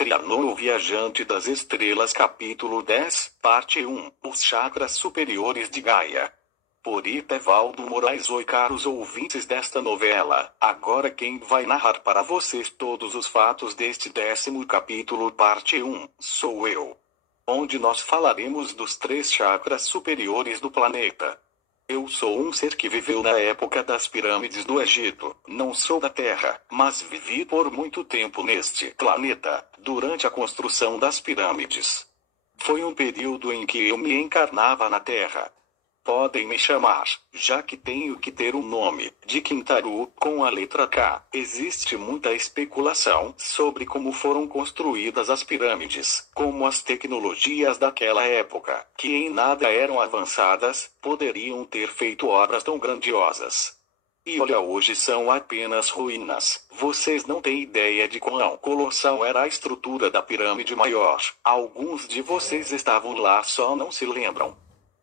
Trianon, o Viajante das Estrelas, capítulo 10, parte 1, Os Chakras Superiores de Gaia. Por Itevaldo Moraes. Oi, caros ouvintes desta novela. Agora quem vai narrar para vocês todos os fatos deste 10º capítulo, parte 1, sou eu. Onde nós falaremos dos 3 chakras superiores do planeta. Eu sou um ser que viveu na época das pirâmides do Egito. Não sou da Terra, mas vivi por muito tempo neste planeta, durante a construção das pirâmides. Foi um período em que eu me encarnava na Terra. Podem me chamar, já que tenho que ter um nome, de Kintaru, com a letra K. Existe muita especulação sobre como foram construídas as pirâmides, como as tecnologias daquela época, que em nada eram avançadas, poderiam ter feito obras tão grandiosas. E olha, hoje são apenas ruínas. Vocês não têm ideia de quão colossal era a estrutura da pirâmide maior. Alguns de vocês estavam lá, só não se lembram.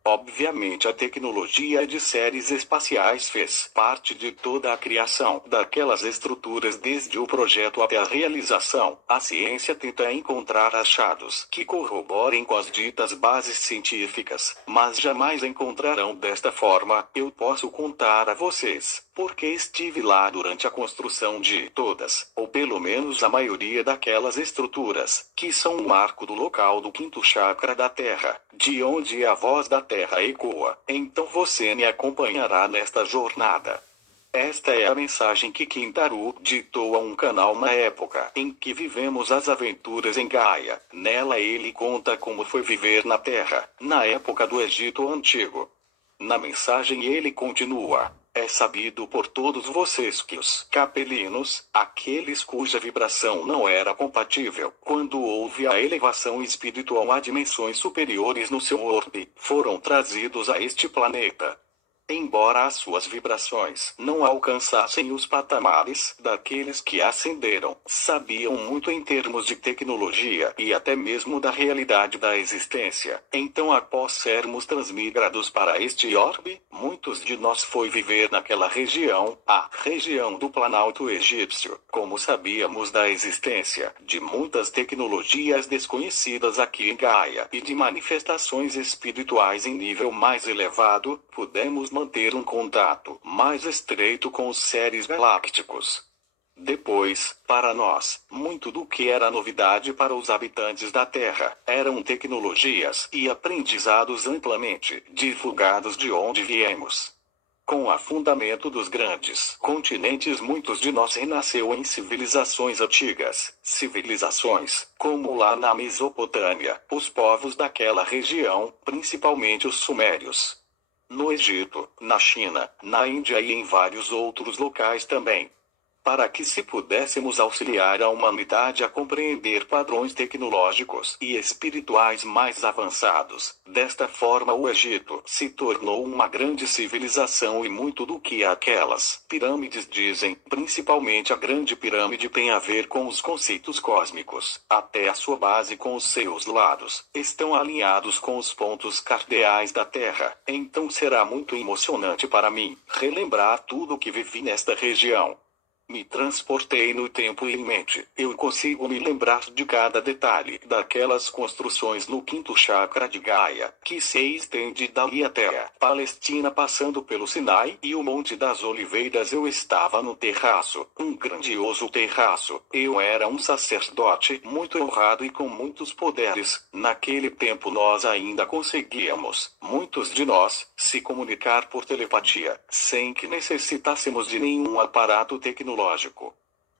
Obviamente a tecnologia de séries espaciais fez parte de toda a criação daquelas estruturas, desde o projeto até a realização. A ciência tenta encontrar achados que corroborem com as ditas bases científicas, mas jamais encontrarão desta forma. Eu posso contar a vocês, porque estive lá durante a construção de todas, ou pelo menos a maioria daquelas estruturas, que são um marco do local do 5º chakra da Terra, de onde a voz da Terra ecoa. Então você me acompanhará nesta jornada. Esta é a mensagem que Kintaru ditou a um canal na época em que vivemos as aventuras em Gaia. Nela ele conta como foi viver na Terra, na época do Egito Antigo. Na mensagem ele continua: é sabido por todos vocês que os capelinos, aqueles cuja vibração não era compatível, quando houve a elevação espiritual a dimensões superiores no seu orbe, foram trazidos a este planeta. Embora as suas vibrações não alcançassem os patamares daqueles que ascenderam, sabiam muito em termos de tecnologia e até mesmo da realidade da existência. Então, após sermos transmigrados para este orbe, muitos de nós foi viver naquela região, a região do Planalto Egípcio. Como sabíamos da existência de muitas tecnologias desconhecidas aqui em Gaia e de manifestações espirituais em nível mais elevado, pudemos manter um contato mais estreito com os seres galácticos. Depois, para nós, muito do que era novidade para os habitantes da Terra eram tecnologias e aprendizados amplamente divulgados de onde viemos. Com o afundamento dos grandes continentes, muitos de nós renasceu em civilizações antigas. Civilizações, como lá na Mesopotâmia, os povos daquela região, principalmente os sumérios. No Egito, na China, na Índia e em vários outros locais também. Para que se pudéssemos auxiliar a humanidade a compreender padrões tecnológicos e espirituais mais avançados. Desta forma o Egito se tornou uma grande civilização e muito do que aquelas pirâmides dizem, principalmente a Grande Pirâmide, tem a ver com os conceitos cósmicos. Até a sua base com os seus lados estão alinhados com os pontos cardeais da Terra. Então será muito emocionante para mim relembrar tudo o que vivi nesta região. Me transportei no tempo e em mente. Eu consigo me lembrar de cada detalhe daquelas construções no 5º chakra de Gaia, que se estende dali até a Palestina, passando pelo Sinai e o Monte das Oliveiras. Eu estava no terraço, um grandioso terraço. Eu era um sacerdote muito honrado e com muitos poderes. Naquele tempo nós ainda conseguíamos, muitos de nós, se comunicar por telepatia, sem que necessitássemos de nenhum aparato tecnológico.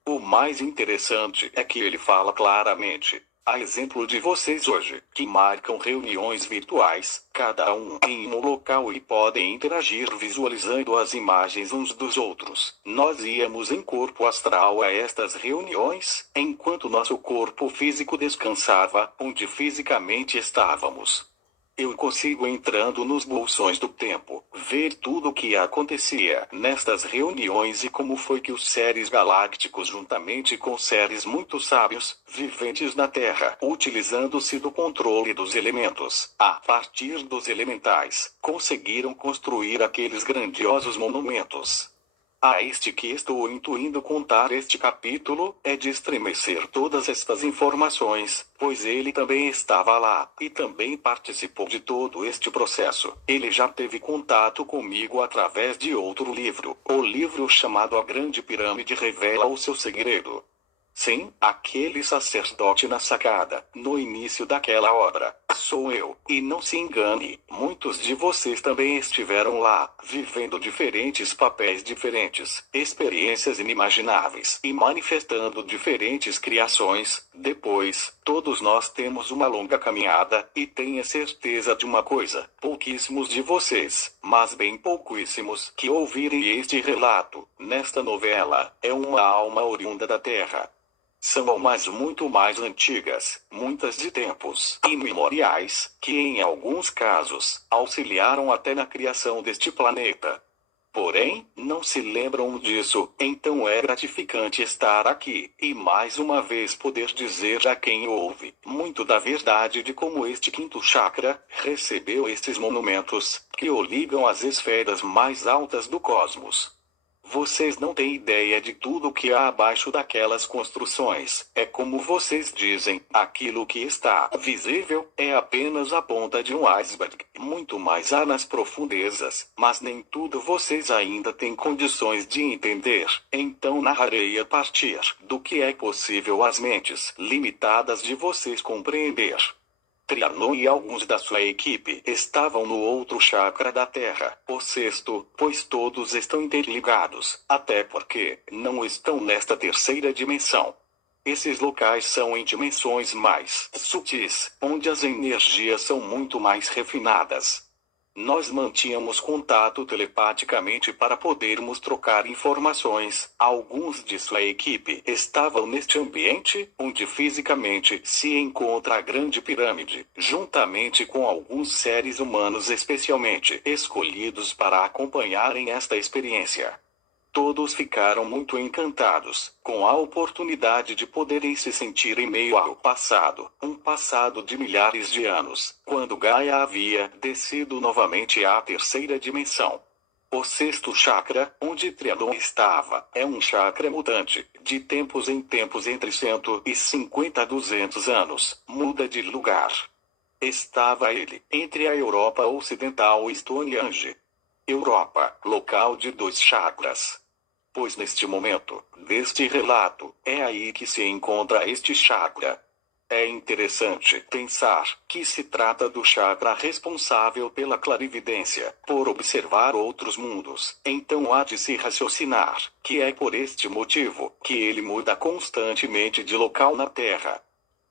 O mais interessante é que ele fala claramente, a exemplo de vocês hoje, que marcam reuniões virtuais, cada um em um local e podem interagir visualizando as imagens uns dos outros. Nós íamos em corpo astral a estas reuniões, enquanto nosso corpo físico descansava, onde fisicamente estávamos. Eu consigo, entrando nos bolsões do tempo, ver tudo o que acontecia nestas reuniões e como foi que os seres galácticos, juntamente com seres muito sábios, viventes na Terra, utilizando-se do controle dos elementos, a partir dos elementais, conseguiram construir aqueles grandiosos monumentos. A este que estou intuindo contar este capítulo é de estremecer todas estas informações, pois ele também estava lá, e também participou de todo este processo. Ele já teve contato comigo através de outro livro. O livro chamado A Grande Pirâmide revela o seu segredo. Sim, aquele sacerdote na sacada, no início daquela obra, sou eu. E não se engane, muitos de vocês também estiveram lá, vivendo diferentes papéis diferentes, experiências inimagináveis e manifestando diferentes criações. Depois, todos nós temos uma longa caminhada, e tenha certeza de uma coisa: pouquíssimos de vocês, mas bem pouquíssimos, que ouvirem este relato, nesta novela, é uma alma oriunda da Terra. São almas muito mais antigas, muitas de tempos imemoriais, que em alguns casos, auxiliaram até na criação deste planeta. Porém, não se lembram disso, então é gratificante estar aqui, e mais uma vez poder dizer a quem ouve, muito da verdade de como este quinto chakra, recebeu estes monumentos, que o ligam às esferas mais altas do cosmos. Vocês não têm ideia de tudo que há abaixo daquelas construções. É como vocês dizem, aquilo que está visível é apenas a ponta de um iceberg. Muito mais há nas profundezas, mas nem tudo vocês ainda têm condições de entender. Então narrarei a partir do que é possível às mentes limitadas de vocês compreender. Trianon e alguns da sua equipe estavam no outro chakra da Terra, o sexto, pois todos estão interligados, até porque não estão nesta terceira dimensão. Esses locais são em dimensões mais sutis, onde as energias são muito mais refinadas. Nós mantínhamos contato telepaticamente para podermos trocar informações. Alguns de sua equipe estavam neste ambiente, onde fisicamente se encontra a Grande Pirâmide, juntamente com alguns seres humanos especialmente escolhidos para acompanharem esta experiência. Todos ficaram muito encantados com a oportunidade de poderem se sentir em meio ao passado, um passado de milhares de anos, quando Gaia havia descido novamente à terceira dimensão. O sexto chakra, onde Trianon estava, é um chakra mutante, de tempos em tempos entre 150 a 200 anos, muda de lugar. Estava ele entre a Europa Ocidental e Stonehenge. Europa, local de 2 chakras. Pois neste momento, deste relato, é aí que se encontra este chakra. É interessante pensar que se trata do chakra responsável pela clarividência, por observar outros mundos. Então há de se raciocinar que é por este motivo que ele muda constantemente de local na Terra,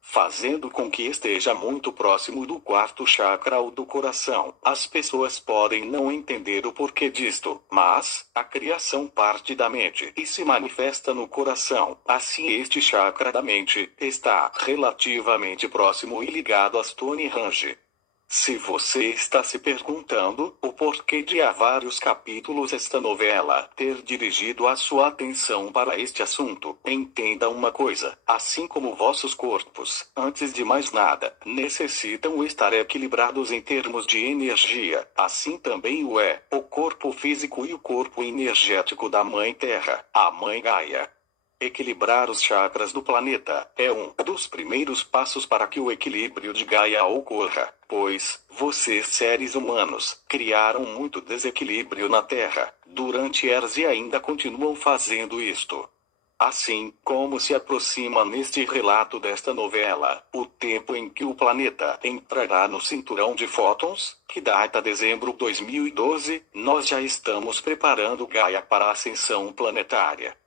fazendo com que esteja muito próximo do quarto chakra ou do coração. As pessoas podem não entender o porquê disto, mas a criação parte da mente e se manifesta no coração. Assim, este chakra da mente está relativamente próximo e ligado a Stonehenge. Se você está se perguntando o porquê de há vários capítulos esta novela ter dirigido a sua atenção para este assunto, entenda uma coisa: assim como vossos corpos, antes de mais nada, necessitam estar equilibrados em termos de energia, assim também o é o corpo físico e o corpo energético da Mãe Terra, a Mãe Gaia. Equilibrar os chakras do planeta é um dos primeiros passos para que o equilíbrio de Gaia ocorra, pois vocês, seres humanos, criaram muito desequilíbrio na Terra durante eras e ainda continuam fazendo isto. Assim como se aproxima neste relato desta novela, o tempo em que o planeta entrará no cinturão de fótons, que data dezembro 2012, nós já estamos preparando Gaia para a ascensão planetária.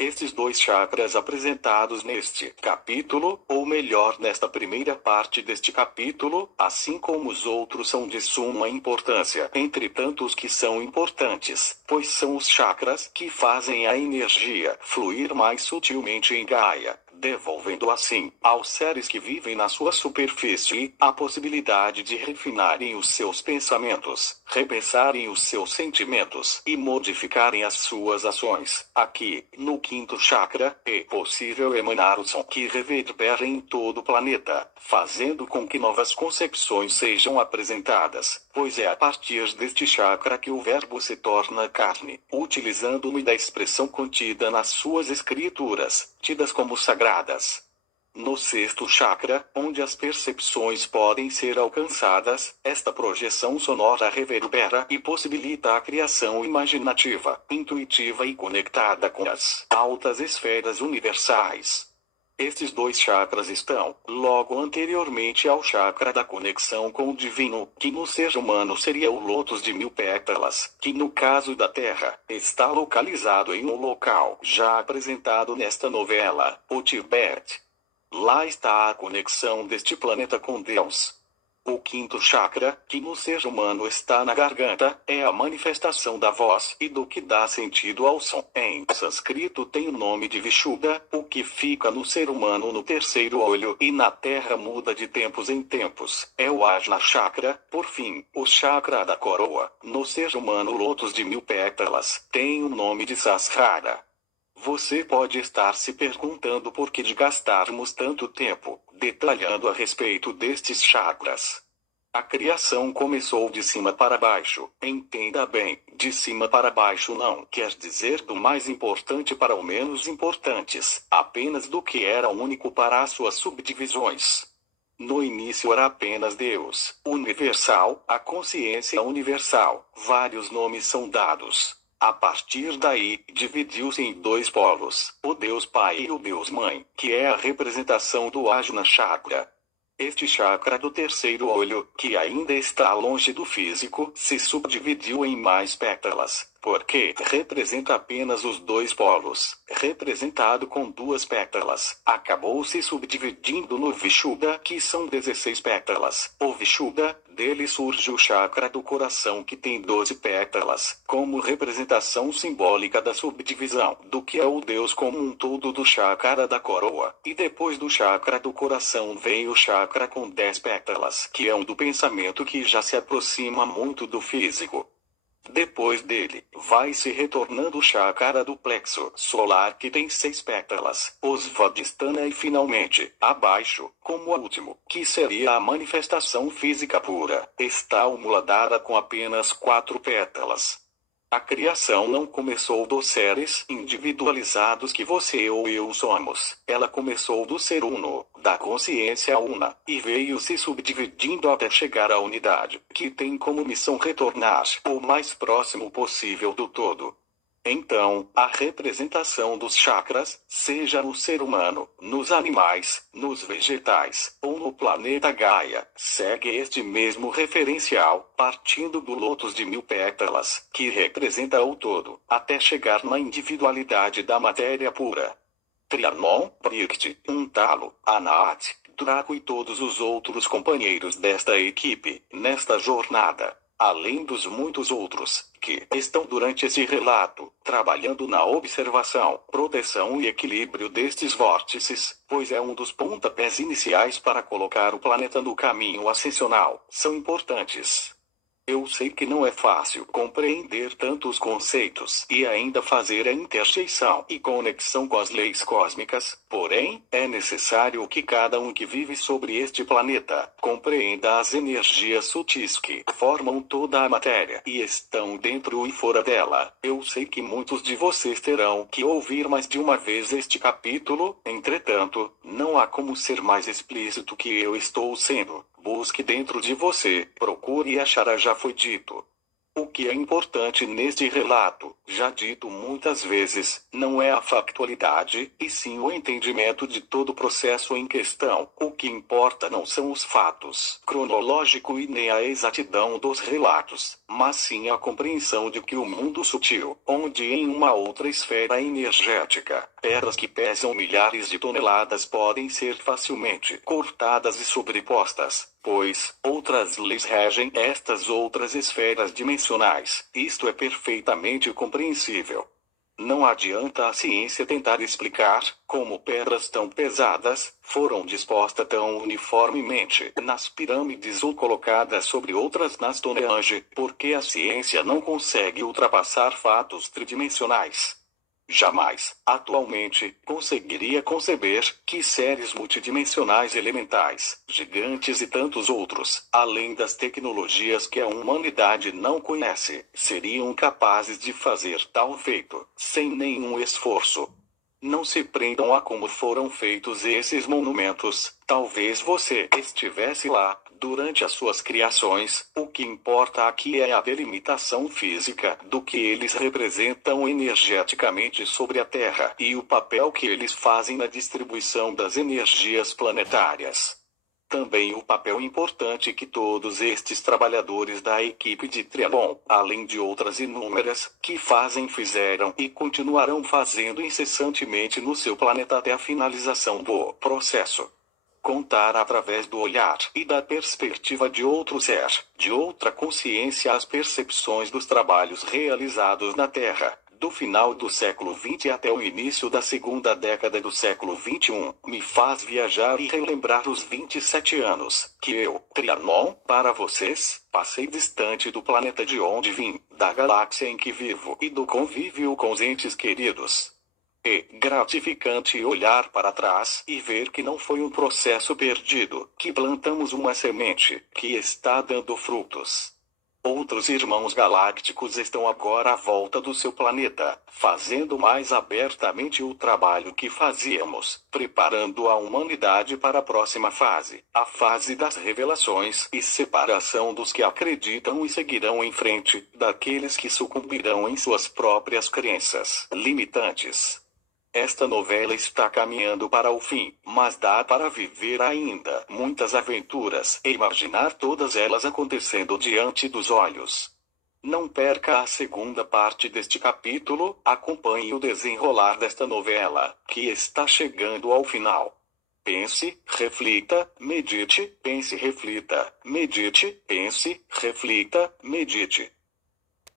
Estes 2 chakras apresentados neste capítulo, ou melhor nesta primeira parte deste capítulo, assim como os outros, são de suma importância, entre tantos que são importantes, pois são os chakras que fazem a energia fluir mais sutilmente em Gaia, devolvendo assim aos seres que vivem na sua superfície a possibilidade de refinarem os seus pensamentos, repensarem os seus sentimentos e modificarem as suas ações. Aqui, no quinto chakra, é possível emanar o som que reverbera em todo o planeta, fazendo com que novas concepções sejam apresentadas, pois é a partir deste chakra que o verbo se torna carne, utilizando-me da expressão contida nas suas escrituras, tidas como sagradas. No sexto chakra, onde as percepções podem ser alcançadas, esta projeção sonora reverbera e possibilita a criação imaginativa, intuitiva e conectada com as altas esferas universais. Estes dois chakras estão, logo anteriormente ao chakra da conexão com o divino, que no ser humano seria o lótus de 1000 pétalas, que no caso da Terra, está localizado em um local já apresentado nesta novela, o Tibete. Lá está a conexão deste planeta com Deus. O quinto chakra, que no ser humano está na garganta, é a manifestação da voz e do que dá sentido ao som. Em sânscrito tem o nome de Vishuddha, o que fica no ser humano no terceiro olho e na terra muda de tempos em tempos. É o Ajna chakra, por fim, o chakra da coroa. No ser humano o lótus de 1000 pétalas tem o nome de Sahasrara. Você pode estar se perguntando por que de gastarmos tanto tempo detalhando a respeito destes chakras. A criação começou de cima para baixo. Entenda bem, de cima para baixo não quer dizer do mais importante para o menos importantes, apenas do que era único para as suas subdivisões. No início era apenas Deus, universal, a consciência universal. Vários nomes são dados. A partir daí, dividiu-se em dois polos, o Deus Pai e o Deus Mãe, que é a representação do Ajna Chakra. Este chakra do terceiro olho, que ainda está longe do físico, se subdividiu em mais pétalas, porque representa apenas os dois polos, representado com 2 pétalas. Acabou se subdividindo no Vishuddha, que são 16 pétalas. O Vishuddha, dele surge o chakra do coração, que tem 12 pétalas, como representação simbólica da subdivisão do que é o Deus como um todo do chakra da coroa. E depois do chakra do coração vem o chakra com 10 pétalas, que é um do pensamento, que já se aproxima muito do físico. Depois dele, vai se retornando o chakra do plexo solar, que tem 6 pétalas, os Svadhisthana, e finalmente, abaixo, como o último, que seria a manifestação física pura, está o Muladhara com apenas 4 pétalas. A criação não começou dos seres individualizados que você ou eu somos. Ela começou do ser uno, da consciência una, e veio se subdividindo até chegar à unidade, que tem como missão retornar o mais próximo possível do todo. Então, a representação dos chakras, seja no ser humano, nos animais, nos vegetais, ou no planeta Gaia, segue este mesmo referencial, partindo do lótus de 1000 pétalas, que representa o todo, até chegar na individualidade da matéria pura. Trianon, Prikti, Untalo, Anat, Draco e todos os outros companheiros desta equipe, nesta jornada, além dos muitos outros, que estão durante esse relato, trabalhando na observação, proteção e equilíbrio destes vórtices, pois é um dos pontapés iniciais para colocar o planeta no caminho ascensional, são importantes. Eu sei que não é fácil compreender tantos conceitos e ainda fazer a interjeição e conexão com as leis cósmicas, porém, é necessário que cada um que vive sobre este planeta compreenda as energias sutis que formam toda a matéria e estão dentro e fora dela. Eu sei que muitos de vocês terão que ouvir mais de uma vez este capítulo, entretanto, não há como ser mais explícito que eu estou sendo. Busque dentro de você, procure e achará, já foi dito. O que é importante neste relato, já dito muitas vezes, não é a factualidade, e sim o entendimento de todo o processo em questão. O que importa não são os fatos cronológicos e nem a exatidão dos relatos, mas sim a compreensão de que o mundo sutil, onde em uma outra esfera energética, pedras que pesam milhares de toneladas podem ser facilmente cortadas e sobrepostas, pois outras leis regem estas outras esferas dimensionais. Isto é perfeitamente compreensível. Não adianta a ciência tentar explicar como pedras tão pesadas foram dispostas tão uniformemente nas pirâmides ou colocadas sobre outras nas Stonehenge, porque a ciência não consegue ultrapassar fatos tridimensionais. Jamais, atualmente, conseguiria conceber que seres multidimensionais elementais, gigantes e tantos outros, além das tecnologias que a humanidade não conhece, seriam capazes de fazer tal feito, sem nenhum esforço. Não se prendam a como foram feitos esses monumentos, talvez você estivesse lá, durante as suas criações, o que importa aqui é a delimitação física do que eles representam energeticamente sobre a Terra e o papel que eles fazem na distribuição das energias planetárias. Também o papel importante que todos estes trabalhadores da equipe de Trianon, além de outras inúmeras, que fizeram e continuarão fazendo incessantemente no seu planeta até a finalização do processo. Contar através do olhar e da perspectiva de outro ser, de outra consciência as percepções dos trabalhos realizados na Terra, do final do século XX até o início da segunda década do século XXI, me faz viajar e relembrar os 27 anos que eu, Trianon, para vocês, passei distante do planeta de onde vim, da galáxia em que vivo e do convívio com os entes queridos. É gratificante olhar para trás e ver que não foi um processo perdido, que plantamos uma semente que está dando frutos. Outros irmãos galácticos estão agora à volta do seu planeta, fazendo mais abertamente o trabalho que fazíamos, preparando a humanidade para a próxima fase, a fase das revelações e separação dos que acreditam e seguirão em frente, daqueles que sucumbirão em suas próprias crenças limitantes. Esta novela está caminhando para o fim, mas dá para viver ainda muitas aventuras e imaginar todas elas acontecendo diante dos olhos. Não perca a segunda parte deste capítulo, acompanhe o desenrolar desta novela, que está chegando ao final. Pense, reflita, medite, pense, reflita, medite, pense, reflita, medite.